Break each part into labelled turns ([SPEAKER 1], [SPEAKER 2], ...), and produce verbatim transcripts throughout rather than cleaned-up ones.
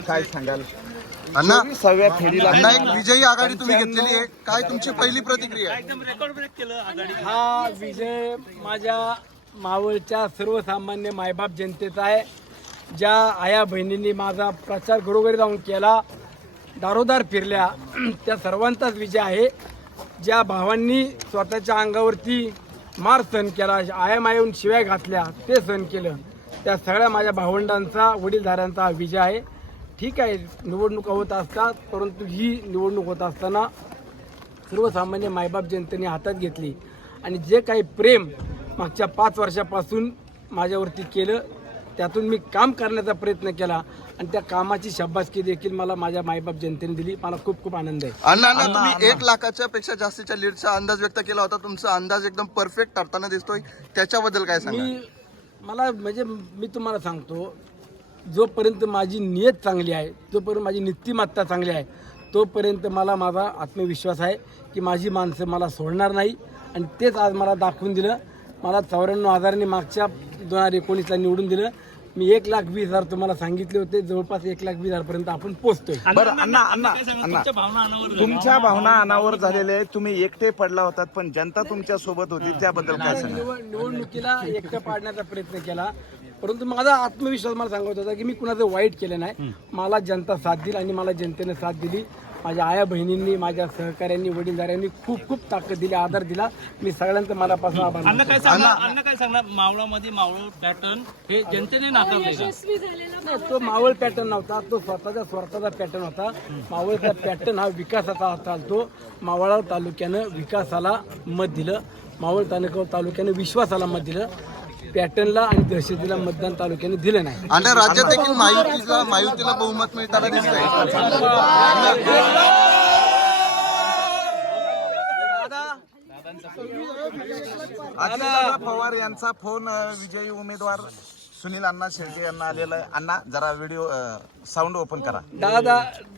[SPEAKER 1] काय सांगाल
[SPEAKER 2] अण्णा
[SPEAKER 1] सव्या फेरीला
[SPEAKER 2] अण्णा एक विजयी आघाडी तुम्ही घेतलेली आहे, काय तुमची पहिली प्रतिक्रिया आहे?
[SPEAKER 3] एकदम रेकॉर्ड ब्रेक केलं आघाडी.
[SPEAKER 4] हा विजय माझ्या मावळच्या सर्वसामान्य मायबाप जनतेचा आहे. ज्या आया बहिणींनी माझा प्रचार घरोघरी जाऊन केला, दारोदार फिरल्या, त्या सर्वांचाच विजय आहे. ज्या भावांनी स्वतःच्या अंगावरती मार सहन केला, आया मायेऊन शिव्या घातल्या, ते सहन केलं, त्या सगळ्या माझ्या भावंडांचा, वडीलधाऱ्यांचा हा विजय आहे. ठीक आहे, निवडणुका होत असतात, परंतु ही निवडणूक होत असताना सर्वसामान्य मायबाप जनतेने हातात घेतली आणि जे काही प्रेम मागच्या पाच वर्षापासून माझ्यावरती केलं, त्यातून मी काम करण्याचा प्रयत्न केला आणि त्या कामाची शाबासकी देखील मला माझ्या मायबाप जनतेने दिली. मला खूप खूप आनंद आहे.
[SPEAKER 2] अण्णा अण्णा तुम्ही एक लाखाच्या पेक्षा जास्तीच्या लीडचा अंदाज व्यक्त केला होता, तुमचा अंदाज एकदम परफेक्ट ठरताना दिसतोय, त्याच्याबद्दल काय सांगा?
[SPEAKER 4] मी मला म्हणजे मी तुम्हाला सांगतो, जोपर्यंत माझी नियत चांगली आहे, जोपर्यंत माझी नीतिमत्ता चांगली आहे, तोपर्यंत मला माझा आत्मविश्वास आहे की माझी माणसं मला सोडणार नाही. आणि तेच आज मला दाखवून दिलं. मला चौऱ्याण्णव हजारांनी मागच्या दोन हजार एकोणीसला निवडून दिलं. मी एक लाख वीस हजार तुम्हाला सांगितले होते, जवळपास एक लाख वीस हजारपर्यंत आपण पोहोचतोय.
[SPEAKER 1] बरं अण्णा अण्णा
[SPEAKER 3] काय सांगा,
[SPEAKER 1] अण्णा
[SPEAKER 3] तुमच्या भावना अनावर झाल्या.
[SPEAKER 1] तुमच्या भावना अनावर झालेल्या आहेत, तुम्ही एकटे पडला होतात, पण जनता तुमच्या सोबत होती, त्याबद्दल काय सांगा?
[SPEAKER 4] निवड निवडणुकीला एकटं पाडण्याचा प्रयत्न केला, परंतु माझा आत्मविश्वास मला सांगत होता की मी कुणाचं वाईट केलं नाही. मला जनता साथ दिली आणि मला जनतेने साथ दिली. माझ्या आया बहिणींनी, माझ्या सहकाऱ्यांनी, वडीलधाऱ्यांनी खूप खूप ताकद दिली, आधार दिला. मी सगळ्यांचा मनापासून आभार
[SPEAKER 3] अण्णा
[SPEAKER 4] मानतो.
[SPEAKER 3] काय सांगणार अण्णा काय सांगणार मावळामध्ये मावळ पॅटर्न हे जनतेने नाकारले का?
[SPEAKER 4] नाही, तो मावळ पॅटर्न नव्हता, तो स्वतःचा स्वतःचा पॅटर्न होता. मावळचा पॅटर्न हा विकासाचा चालतो. मावळ तालुक्यानं विकासाला मत दिलं, मावळ तालुका तालुक्यानं विश्वासाला मत दिलं. पॅटर्नला आणि दहशतीला मतदान तालुक्याने दिलं नाही.
[SPEAKER 2] आणि राज्यात देखील महायुतीला महायुतीला बहुमत मिळताना दिसतंय.
[SPEAKER 1] अजितदादा पवार यांचा फोन अ, विजयी उमेदवार सुनील अण्णा शेळके यांना आलेला आहे. अण्णा जरा व्हिडिओ साऊंड ओपन करा.
[SPEAKER 4] दादा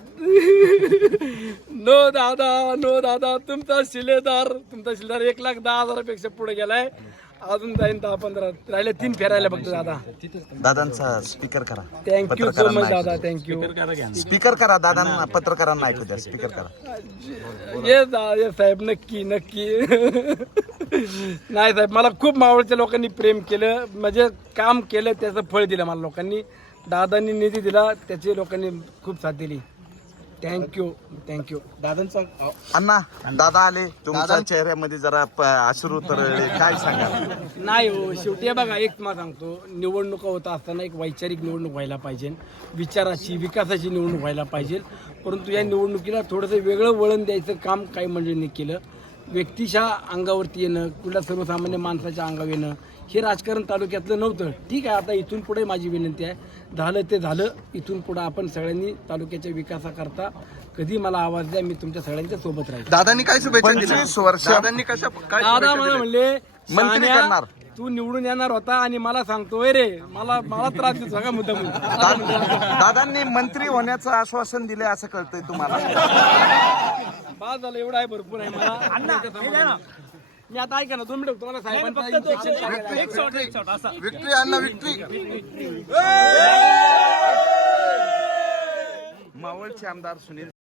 [SPEAKER 4] नो दादा नो दादा तुमचा शिलेदार तुमचा शिलेदार एक लाख दहा हजारापेक्षा पुढे गेलाय. अजून जाईन दहा पंधरा राहिले, तीन फेरायला फक्त. दादा
[SPEAKER 1] दादांचा स्पीकर करा.
[SPEAKER 4] थँक्यू सो मच दादा, थँक्यू.
[SPEAKER 1] स्पीकर करा दादांना, पत्रकारांना ऐकू द्या. स्पीकर करा.
[SPEAKER 4] ये दा- ये साहेब, नक्की नक्की. नाही साहेब, मला खूप मावळच्या लोकांनी प्रेम केलं, म्हणजे काम केलं, त्याचं फळ दिलं मला लोकांनी. दादांनी निधी दिला, त्याची लोकांनी खूप साथ दिली. Thank you thank you.
[SPEAKER 1] दादांचा अण्णा दादा आले, तुमच्या चेहऱ्यामध्ये जरा प- अश्रू तरळले, काय सांगा?
[SPEAKER 4] नाही हो, शेवटी हे बघा, एक मला सांगतो, निवडणुका होत असताना एक वैचारिक निवडणूक व्हायला पाहिजे, विचाराची, विकासाची निवडणूक व्हायला पाहिजे. परंतु या निवडणुकीला थोडंसं वेगळं वळण द्यायचं काम काही मंडळींनी केलं. व्यक्तीच्या अंगावरती येणं, कुठल्या सर्वसामान्य माणसाच्या अंगावर येणं, हे राजकारण तालुक्यातलं नव्हतं. ठीक आहे, आता इथून पुढे माझी विनंती आहे, झालं ते झालं. इथून पुढे आपण सगळ्यांनी तालुक्याच्या विकासाकरता कधी मला आवाज द्या, मी तुमच्या सगळ्यांच्या सोबत राहील.
[SPEAKER 2] दादांनी काय शुभेच्छा दिल्या?
[SPEAKER 1] पंचवीस वर्ष
[SPEAKER 2] दादांनी कशा काय
[SPEAKER 4] दादा
[SPEAKER 2] शुभेच्छा
[SPEAKER 4] मला
[SPEAKER 2] दिल्या?
[SPEAKER 4] म्हणले,
[SPEAKER 1] मंत्री
[SPEAKER 4] "शान्या,
[SPEAKER 1] करणार."
[SPEAKER 4] तू निवडून येणार होता आणि मला सांगतोय रे, मला मला त्रास देतो का मुद्दा
[SPEAKER 1] दादांनी मंत्री होण्याचं आश्वासन दिले असं कळतंय तुम्हाला?
[SPEAKER 4] बाद झालं, एवढं आहे, भरपूर आहे मला. मी आता ऐका ना, दोन मिनिट तुम्हाला साहेबांचं instruction सांगायला.
[SPEAKER 3] एक शॉट एक शॉट असा
[SPEAKER 2] विक्ट्री अण्णा, विक्ट्री.
[SPEAKER 1] मावळचे आमदार सुनील